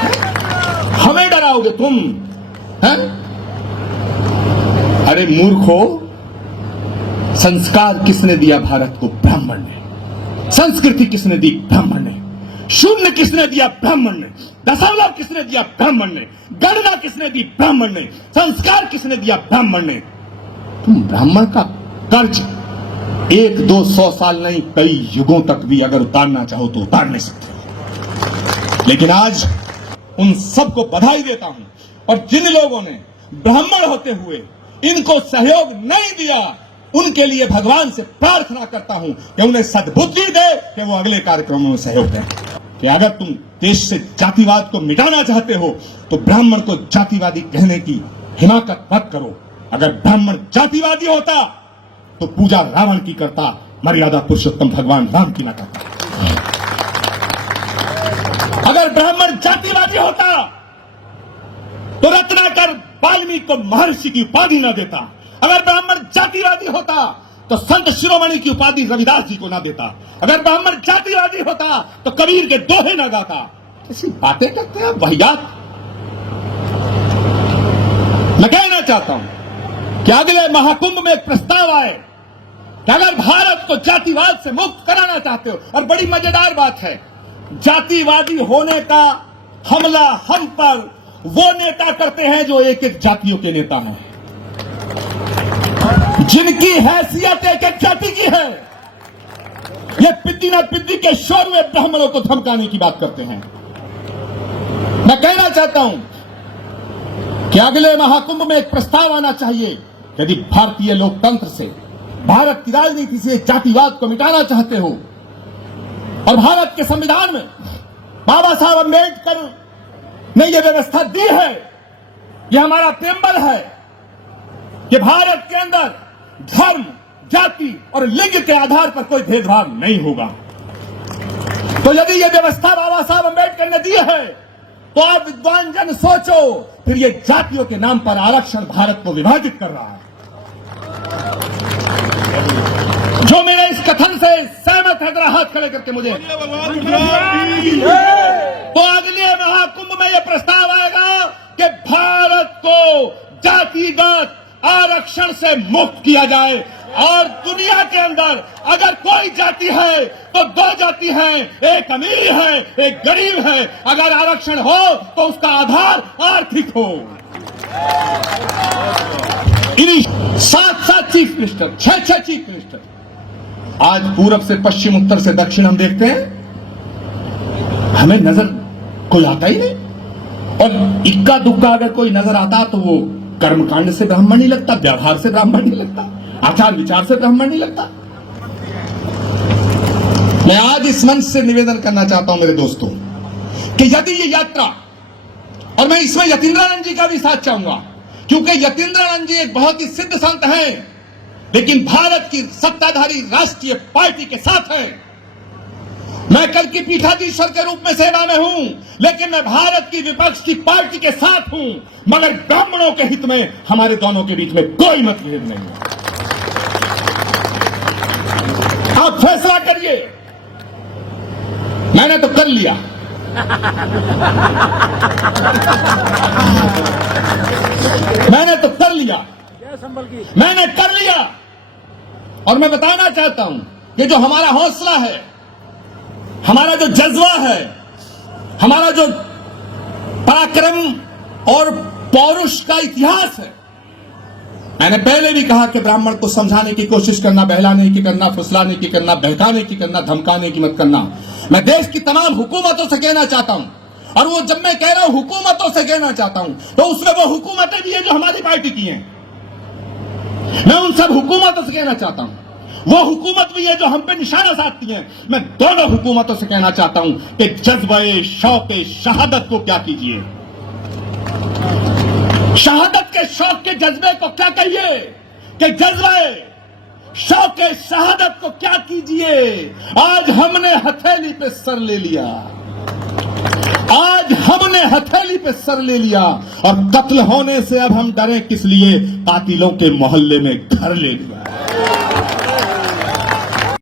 हमें डराओगे तुम हैं? अरे मूर्खो, संस्कार किसने दिया भारत को? ब्राह्मण ने। संस्कृति किसने दी? ब्राह्मण ने। शून्य किसने दिया? ब्राह्मण ने। दशमलव किसने दिया? ब्राह्मण ने। गणना किसने दी? ब्राह्मण ने। संस्कार किसने दिया? ब्राह्मण ने। तुम ब्राह्मण का कर्ज 1, 2, 100 साल नहीं, कई युगों तक भी अगर उतारना चाहो तो उतार नहीं सकते। लेकिन आज उन सबको बधाई देता हूं, और जिन लोगों ने ब्राह्मण होते हुए इनको सहयोग नहीं दिया, उनके लिए भगवान से प्रार्थना करता हूं कि उन्हें सद्बुद्धि दे कि वो अगले कार्यक्रमों में सहयोग दें। कि अगर तुम देश से जातिवाद को मिटाना चाहते हो तो ब्राह्मण को जातिवादी कहने की हिमाकत मत करो। अगर ब्राह्मण जातिवादी होता तो पूजा रावण की करता, मर्यादा पुरुषोत्तम भगवान राम की न करता। अगर ब्राह्मण जातिवादी होता तो रत्नाकर वाल्मीकि को महर्षि की उपाधि न देता। अगर ब्राह्मण जातिवादी होता तो संत शिरोमणि की उपाधि रविदास जी को ना देता। अगर ब्राह्मण जातिवादी होता तो कबीर के दोहे ना गाता। कैसी बातें करते हैं वाहियात। मैं कहना चाहता हूं कि अगले महाकुंभ में एक प्रस्ताव आए कि अगर भारत को जातिवाद से मुक्त कराना चाहते हो, और बड़ी मजेदार बात है, जातिवादी होने का हमला हम पर वो नेता करते हैं जो एक एक जातियों के नेता हैं, जिनकी हैसियत एक एक जाति की है। ये पिद्दी ना पिद्दी के शोर में ब्राह्मणों को धमकाने की बात करते हैं। मैं कहना चाहता हूं कि अगले महाकुंभ में एक प्रस्ताव आना चाहिए। यदि भारतीय लोकतंत्र से, भारत की राजनीति से जातिवाद को मिटाना चाहते हो, और भारत के संविधान में बाबा साहब अम्बेडकर ने यह व्यवस्था दी है, यह हमारा प्रेम्बल है कि भारत के अंदर धर्म, जाति और लिंग के आधार पर कोई भेदभाव नहीं होगा। तो यदि यह व्यवस्था बाबा साहब अम्बेडकर ने दी है तो आप विद्वान जन सोचो, फिर ये जातियों के नाम पर आरक्षण भारत को विभाजित कर रहा है। जो मेरे इस कथन से सहमत है, जरा हाथ खड़े करके मुझे। तो अगले महाकुंभ में यह प्रस्ताव आएगा कि भारत को जातिगत आरक्षण से मुक्त किया जाए, और दुनिया के अंदर अगर कोई जाति है तो 2 जाति है, एक अमीर है, एक गरीब है। अगर आरक्षण हो तो उसका आधार आर्थिक हो। 7 चीफ मिनिस्टर, 6 चीफ मिनिस्टर, आज पूरब से पश्चिम, उत्तर से दक्षिण हम देखते हैं, हमें नजर कोई आता ही नहीं। और इक्का दुक्का अगर कोई नजर आता तो वो कर्मकांड से ब्राह्मण नहीं लगता, व्यवहार से ब्राह्मण नहीं लगता, आचार विचार से ब्राह्मण नहीं लगता। मैं आज इस मंच से निवेदन करना चाहता हूं मेरे दोस्तों कि यदि ये यात्रा, और मैं इसमें यतीन्द्रानंद जी का भी साथ चाहूंगा, क्योंकि यतीन्द्रानंद जी एक बहुत ही सिद्ध संत हैं, लेकिन भारत की सत्ताधारी राष्ट्रीय पार्टी के साथ हैं। मैं कल की पीठाधीश्वर के रूप में सेवा में हूं, लेकिन मैं भारत की विपक्ष की पार्टी के साथ हूं, मगर ब्राह्मणों के हित में हमारे दोनों के बीच में कोई मतभेद नहीं है। आप फैसला करिए। मैंने तो कर लिया। मैंने तो कर लिया। मैंने कर लिया। और मैं बताना चाहता हूं कि जो हमारा हौसला है, हमारा जो जज्बा है, हमारा जो पराक्रम और पौरुष का इतिहास है, मैंने पहले भी कहा कि ब्राह्मण को समझाने की कोशिश करना, बहलाने की करना, फुसलाने की करना, बहकाने की करना, धमकाने की मत करना। मैं देश की तमाम हुकूमतों से कहना चाहता हूं, और वो जब मैं कह रहा हूं हुकूमतों से कहना चाहता हूं, तो उसमें वो हुकूमतें भी हैं जो हमारी पार्टी की हैं। मैं उन सब हुकूमतों से कहना चाहता हूं, वो हुकूमत भी है जो हम पे निशाना साधती है। मैं दोनों हुकूमतों से कहना चाहता हूं कि जज्बे शौक शहादत को क्या कीजिए, शहादत के शौक के जज्बे को क्या कहिए, कि जज्बे शौक शहादत को क्या कीजिए। आज हमने हथेली पे सर ले लिया, आज हमने हथेली पे सर ले लिया, और कत्ल होने से अब हम डरे किस लिए? कातिलों के मोहल्ले में घर ले लिया।